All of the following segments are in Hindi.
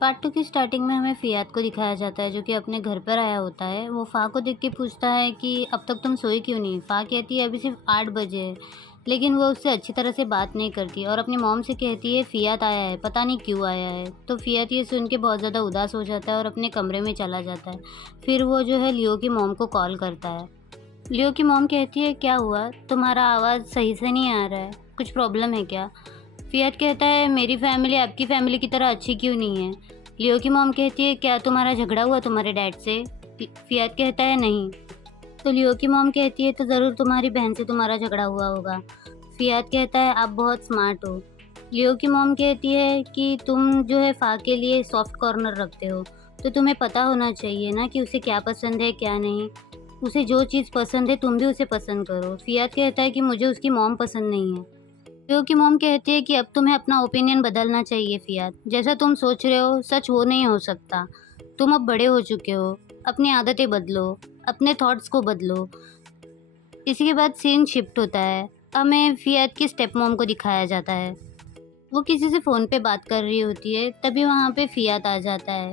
पार्ट 2 की स्टार्टिंग में हमें फ़ियाद को दिखाया जाता है जो कि अपने घर पर आया होता है। वो फ़ा को देख के पूछता है कि अब तक तुम सोई क्यों नहीं? फ़ा कहती है अभी सिर्फ़ 8 बजे हैं। लेकिन वो उससे अच्छी तरह से बात नहीं करती और अपनी मॉम से कहती है फ़ियाद आया है, पता नहीं क्यों आया है। तो फ़ियाद ये सुन के बहुत ज़्यादा उदास हो जाता है और अपने कमरे में चला जाता है। फिर वो जो है लियो की मॉम को कॉल करता है। लियो की मॉम कहती है क्या हुआ? तुम्हारा आवाज़ सही से नहीं आ रहा है, कुछ प्रॉब्लम है क्या? फ़ियाद कहता है मेरी फैमिली आपकी फैमिली की तरह अच्छी क्यों नहीं है? लियो की मॉम कहती है क्या तुम्हारा झगड़ा हुआ तुम्हारे डैड से? फ़ियाद कहता है नहीं। तो लियो की मॉम कहती है तो ज़रूर तुम्हारी बहन से तुम्हारा झगड़ा हुआ होगा। फ़ियाद कहता है आप बहुत स्मार्ट हो। लियो की मॉम कहती है कि तुम जो है फ़ा के लिए सॉफ्ट कॉर्नर रखते हो, तो तुम्हें पता होना चाहिए ना कि उसे क्या पसंद है क्या नहीं। उसे जो चीज़ पसंद है तुम भी उसे पसंद करो। फ़ियाद कहता है कि मुझे उसकी मॉम पसंद नहीं है। लियो की मॉम कहती है कि अब तुम्हें अपना ओपिनियन बदलना चाहिए फ़ियाद। जैसा तुम सोच रहे हो सच वो नहीं हो सकता। तुम अब बड़े हो चुके हो, अपनी आदतें बदलो, अपने थॉट्स को बदलो। इसी के बाद सीन शिफ्ट होता है। हमें फ़ियाद की स्टेप मॉम को दिखाया जाता है। वो किसी से फ़ोन पे बात कर रही होती है, तभी वहाँ पे फ़ियाद आ जाता है।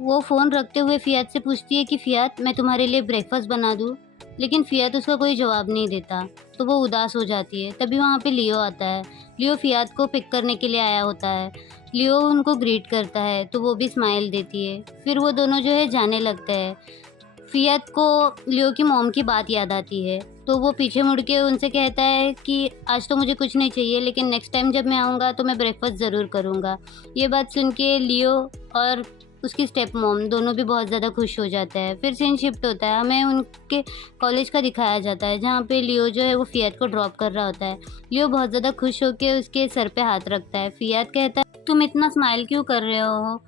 वो फ़ोन रखते हुए फ़ियाद से पूछती है कि फ़ियाद मैं तुम्हारे लिए ब्रेकफ़ास्ट बना दूँ? लेकिन फ़ियाद उसका कोई जवाब नहीं देता, तो वो उदास हो जाती है। तभी वहाँ पे लियो आता है। लियो फ़ियाद को पिक करने के लिए आया होता है। लियो उनको ग्रीट करता है, तो वो भी स्माइल देती है। फिर वो दोनों जो है जाने लगते हैं। फ़ियाद को लियो की मॉम की बात याद आती है, तो वो पीछे मुड़ के उनसे कहता है कि आज तो मुझे कुछ नहीं चाहिए, लेकिन नेक्स्ट टाइम जब मैं आऊँगा तो मैं ब्रेकफ़ास्ट ज़रूर करूँगा। ये बात सुन के लियो और उसकी स्टेप मॉम दोनों भी बहुत ज़्यादा खुश हो जाता है। फिर सीन शिफ्ट होता है, हमें उनके कॉलेज का दिखाया जाता है, जहाँ पे लियो जो है वो फ़ियाद को ड्रॉप कर रहा होता है। लियो बहुत ज़्यादा खुश होके उसके सर पे हाथ रखता है। फ़ियाद कहता है तुम इतना स्माइल क्यों कर रहे हो?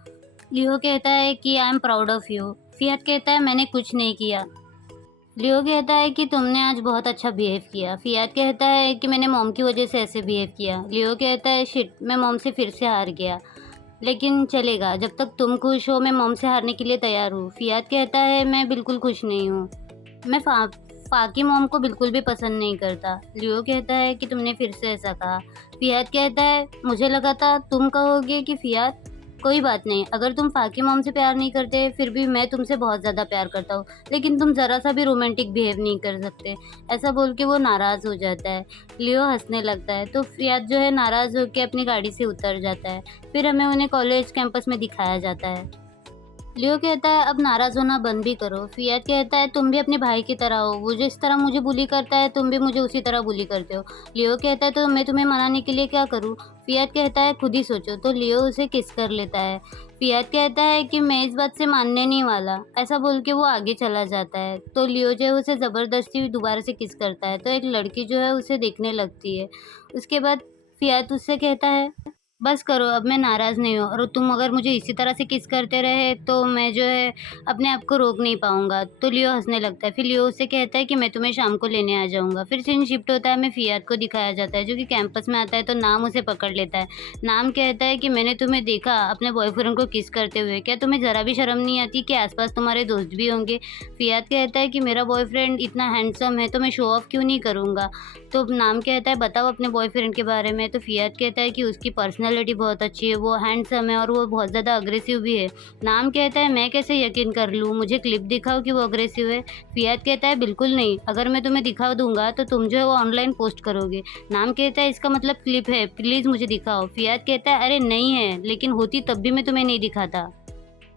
लियो कहता है कि I am proud of you. फ़ियाद कहता है मैंने कुछ नहीं किया। लियो कहता है कि तुमने आज बहुत अच्छा बिहेव किया। फ़ियाद कहता है कि मैंने मॉम की वजह से ऐसे बिहेव किया। लियो कहता है शिट मैं मॉम से फिर से हार गया। लेकिन चलेगा, जब तक तुम खुश हो मैं मॉम से हारने के लिए तैयार हूँ। फ़ियाद कहता है मैं बिल्कुल खुश नहीं हूँ। मैं फ़ा की मॉम को बिल्कुल भी पसंद नहीं करता। लियो कहता है कि तुमने फिर से ऐसा कहा। फ़ियाद कहता है मुझे लगा था तुम कहोगे कि फ़ियाद कोई बात नहीं, अगर तुम फ़ा की मॉम से प्यार नहीं करते फिर भी मैं तुमसे बहुत ज़्यादा प्यार करता हूँ, लेकिन तुम ज़रा सा भी रोमांटिक बिहेव नहीं कर सकते। ऐसा बोल के वो नाराज़ हो जाता है। लियो हँसने लगता है, तो फ़ियाद जो है नाराज़ होके अपनी गाड़ी से उतर जाता है। फिर हमें उन्हें कॉलेज कैंपस में दिखाया जाता है। लियो कहता है अब नाराज़ होना बंद भी करो। फ़ियाद कहता है तुम भी अपने भाई की तरह हो, वो जिस तरह मुझे बुली करता है तुम भी मुझे उसी तरह बुली करते हो। लियो कहता है तो मैं तुम्हें मनाने के लिए क्या करूँ? फ़ियाद कहता है खुद ही सोचो, तो लियो उसे किस कर लेता है। फ़ियाद कहता है कि मैं इस बात से मानने नहीं वाला। ऐसा बोल के वो आगे चला जाता है, तो लियो जो है उसे ज़बरदस्ती दोबारा से किस करता है, तो एक लड़की जो है उसे देखने लगती है। उसके बाद फ़ियाद उससे कहता है बस करो, अब मैं नाराज़ नहीं हूँ और तुम अगर मुझे इसी तरह से किस करते रहे तो मैं जो है अपने आप को रोक नहीं पाऊँगा। तो लियो हँसने लगता है। फिर लियो उससे कहता है कि मैं तुम्हें शाम को लेने आ जाऊँगा। फिर सीन शिफ्ट होता है, हमें फ़ियाद को दिखाया जाता है जो कि कैंपस में आता है, तो नाम उसे पकड़ लेता है। नाम कहता है कि मैंने तुम्हें देखा अपने बॉयफ्रेंड को किस करते हुए, क्या तुम्हें ज़रा भी शर्म नहीं आती कि आस-पास तुम्हारे दोस्त भी होंगे? फ़ियाद कहता है कि मेरा बॉयफ्रेंड इतना हैंडसम है तो मैं शो ऑफ क्यों नहीं करूँगा? तो नाम कहता है बताओ अपने बॉयफ्रेंड के बारे में। तो फ़ियाद कहता है कि उसकी पर्सनैलिटी बहुत अच्छी है, वो हैंडसम है और वो बहुत ज़्यादा अग्रेसिव भी है। नाम कहता है मैं कैसे यकीन कर लूँ, मुझे क्लिप दिखाओ कि वो अग्रेसिव है। फ़ियाद कहता है बिल्कुल नहीं, अगर मैं तुम्हें दिखा दूँगा तो तुम जो है वो ऑनलाइन पोस्ट करोगे। नाम कहता है इसका मतलब क्लिप है, प्लीज़ मुझे दिखाओ। फ़ियाद कहता है अरे नहीं है, लेकिन होती तब भी मैं तुम्हें नहीं दिखाता।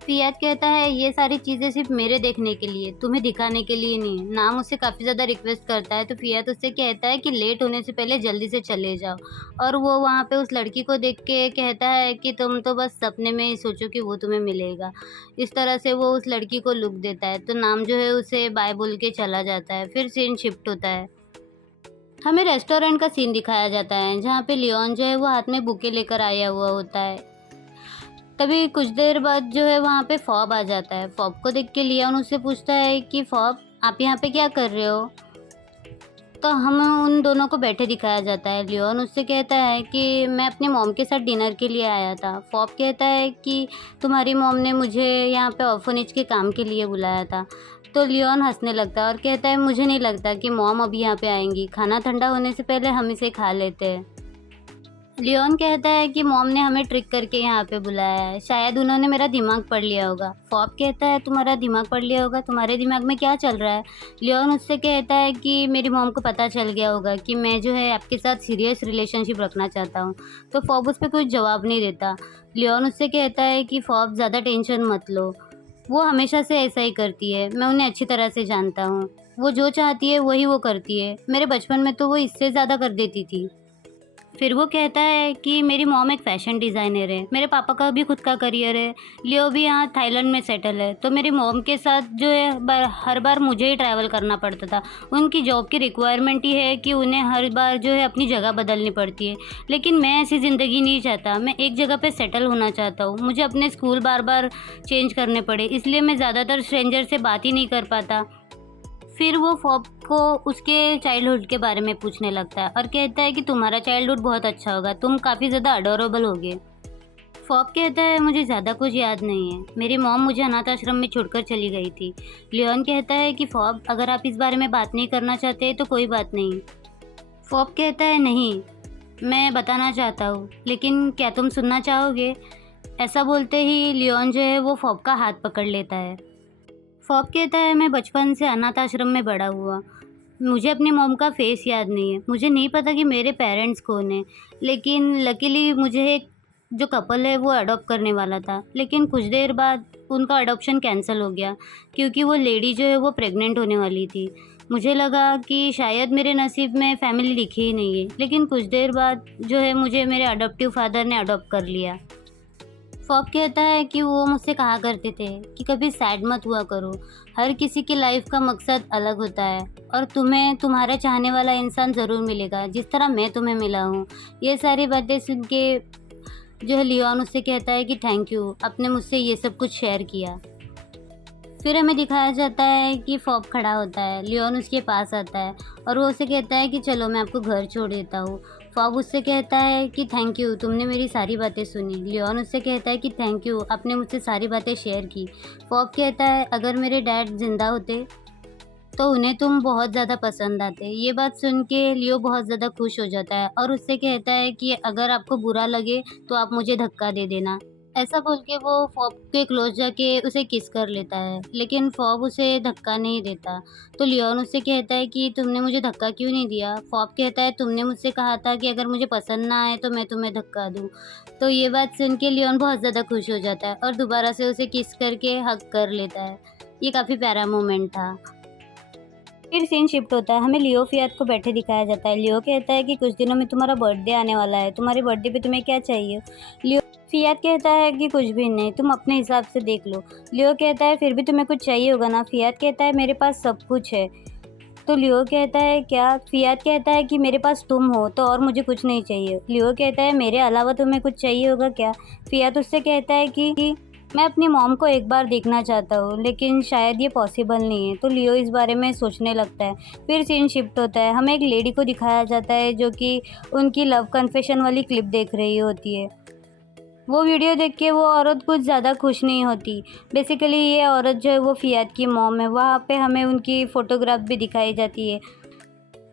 फ़ियाद कहता है ये सारी चीज़ें सिर्फ़ मेरे देखने के लिए, तुम्हें दिखाने के लिए नहीं। नाम उससे काफ़ी ज़्यादा रिक्वेस्ट करता है, तो फ़ियाद उससे कहता है कि लेट होने से पहले जल्दी से चले जाओ। और वो वहाँ पे उस लड़की को देख के कहता है कि तुम तो बस सपने में ही सोचो कि वो तुम्हें मिलेगा। इस तरह से वो उस लड़की को लुक देता है, तो नाम जो है उसे बाय बोल के चला जाता है। फिर सीन शिफ्ट होता है। हमें रेस्टोरेंट का सीन दिखाया जाता है, जहाँ पे लियोन जो है वो हाथ में बुके लेकर आया हुआ होता है। तभी कुछ देर बाद जो है वहाँ पे फॉब आ जाता है। फॉब को देख के लियोन उससे पूछता है कि फॉब आप यहाँ पे क्या कर रहे हो? तो हमें उन दोनों को बैठे दिखाया जाता है। लियोन उससे कहता है कि मैं अपनी मॉम के साथ डिनर के लिए आया था। फॉब कहता है कि तुम्हारी मॉम ने मुझे यहाँ पे ऑर्फनेज के काम के लिए बुलाया था। तो लियोन हंसने लगता है और कहता है मुझे नहीं लगता कि मॉम अभी यहाँ पे आएंगी, खाना ठंडा होने से पहले हम इसे खा लेते हैं। लियोन कहता है कि मॉम ने हमें ट्रिक करके यहाँ पे बुलाया है, शायद उन्होंने मेरा दिमाग पढ़ लिया होगा। फॉब कहता है तुम्हारा दिमाग पढ़ लिया होगा, तुम्हारे दिमाग में क्या चल रहा है? लियोन उससे कहता है कि मेरी मॉम को पता चल गया होगा कि मैं जो है आपके साथ सीरियस रिलेशनशिप रखना चाहता हूँ। तो फॉब उस पर कुछ जवाब नहीं देता। लियोन उससे कहता है कि फॉब ज़्यादा टेंशन मत लो, वो हमेशा से ऐसा ही करती है, मैं उन्हें अच्छी तरह से जानता हूँ। वो जो चाहती है वही वो करती है, मेरे बचपन में तो वो इससे ज़्यादा कर देती थी। फिर वो कहता है कि मेरी मॉम एक फ़ैशन डिज़ाइनर है, मेरे पापा का भी खुद का करियर है, लियो भी यहाँ थाईलैंड में सेटल है, तो मेरी मॉम के साथ जो है हर बार मुझे ही ट्रैवल करना पड़ता था। उनकी जॉब की रिक्वायरमेंट ही है कि उन्हें हर बार जो है अपनी जगह बदलनी पड़ती है, लेकिन मैं ऐसी ज़िंदगी नहीं चाहता, मैं एक जगह पे सेटल होना चाहता हूँ। मुझे अपने स्कूल बार बार चेंज करने पड़े, इसलिए मैं ज़्यादातर स्ट्रेंजर से बात ही नहीं कर पाता। फिर वो फॉब को उसके चाइल्डहुड के बारे में पूछने लगता है और कहता है कि तुम्हारा चाइल्डहुड बहुत अच्छा होगा, तुम काफ़ी ज़्यादा अडोरेबल होगे। फॉब कहता है मुझे ज़्यादा कुछ याद नहीं है, मेरी मॉम मुझे अनाथ आश्रम में छोड़कर चली गई थी। लियोन कहता है कि फॉब अगर आप इस बारे में बात नहीं करना चाहते तो कोई बात नहीं। फॉब कहता है नहीं, मैं बताना चाहता हूँ, लेकिन क्या तुम सुनना चाहोगे? ऐसा बोलते ही लियोन जो है वो फॉब का हाथ पकड़ लेता है। फॉब कहता है मैं बचपन से अनाथ आश्रम में बड़ा हुआ, मुझे अपनी मॉम का फेस याद नहीं है, मुझे नहीं पता कि मेरे पेरेंट्स कौन हैं, लेकिन लकीली मुझे एक जो कपल है वो अडॉप्ट करने वाला था, लेकिन कुछ देर बाद उनका अडॉप्शन कैंसिल हो गया क्योंकि वो लेडी जो है वो प्रेग्नेंट होने वाली थी। मुझे लगा कि शायद मेरे नसीब में फैमिली लिखी ही नहीं है, लेकिन कुछ देर बाद जो है मुझे मेरे अडॉप्टिव फादर ने अडॉप्ट कर लिया। फॉब कहता है कि वो मुझसे कहा करते थे कि कभी सैड मत हुआ करो, हर किसी की लाइफ का मकसद अलग होता है और तुम्हें तुम्हारा चाहने वाला इंसान ज़रूर मिलेगा जिस तरह मैं तुम्हें मिला हूँ। ये सारी बातें सुन के जो है लियोन उससे कहता है कि थैंक यू, आपने मुझसे ये सब कुछ शेयर किया। फिर हमें दिखाया जाता है कि फॉब खड़ा होता है, लियोन उसके पास आता है और वो उसे कहता है कि चलो मैं आपको घर छोड़ देता हूँ। फॉब उससे कहता है कि थैंक यू, तुमने मेरी सारी बातें सुनी। लियोन उससे कहता है कि थैंक यू, आपने मुझसे सारी बातें शेयर की। फॉब कहता है अगर मेरे डैड जिंदा होते तो उन्हें तुम बहुत ज़्यादा पसंद आते। ये बात सुन के लियो बहुत ज़्यादा खुश हो जाता है और उससे कहता है कि अगर आपको बुरा लगे तो आप मुझे धक्का दे देना। ऐसा बोल के वो फॉब के क्लोज जाके उसे किस कर लेता है, लेकिन फॉब उसे धक्का नहीं देता। तो लियोन उससे कहता है कि तुमने मुझे धक्का क्यों नहीं दिया? फॉब कहता है तुमने मुझसे कहा था कि अगर मुझे पसंद ना आए तो मैं तुम्हें धक्का दूँ। तो ये बात सुन के लियोन बहुत ज़्यादा खुश हो जाता है और दोबारा से उसे किस करके हग कर लेता है। ये काफ़ी प्यारा मोमेंट था। फिर सीन शिफ्ट होता है, हमें लियो फियात को बैठे दिखाया जाता है। लियो कहता है कि कुछ दिनों में तुम्हारा बर्थडे आने वाला है, तुम्हारे बर्थडे पे तुम्हें क्या चाहिए? लियो फियात कहता है कि कुछ भी नहीं, तुम अपने हिसाब से देख लो। लियो कहता है फिर भी तुम्हें कुछ चाहिए होगा ना? फियात कहता है मेरे पास सब कुछ है। तो लियो कहता है क्या? फियात कहता है कि मेरे पास तुम हो तो और मुझे कुछ नहीं चाहिए। लियो कहता है मेरे अलावा तुम्हें कुछ चाहिए होगा क्या? फियात उससे कहता है कि मैं अपनी मॉम को एक बार देखना चाहता हूँ, लेकिन शायद ये पॉसिबल नहीं है। तो लियो इस बारे में सोचने लगता है। फिर सीन शिफ्ट होता है, हमें एक लेडी को दिखाया जाता है जो कि उनकी लव कन्फेशन वाली क्लिप देख रही होती है। वो वीडियो देख के वो औरत कुछ ज़्यादा खुश नहीं होती। बेसिकली ये औरत जो है वो फियात की मॉम है। वहाँ पे हमें उनकी फ़ोटोग्राफ भी दिखाई जाती है।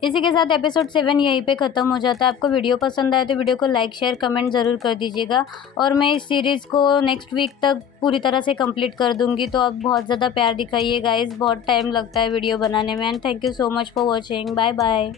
इसी के साथ एपिसोड 7 यहीं पे ख़त्म हो जाता है। आपको वीडियो पसंद आए तो वीडियो को लाइक शेयर कमेंट ज़रूर कर दीजिएगा और मैं इस सीरीज़ को नेक्स्ट वीक तक पूरी तरह से कंप्लीट कर दूँगी। तो आप बहुत ज़्यादा प्यार दिखाइए गाइस, बहुत टाइम लगता है वीडियो बनाने में। And thank you so much for watching. Bye bye.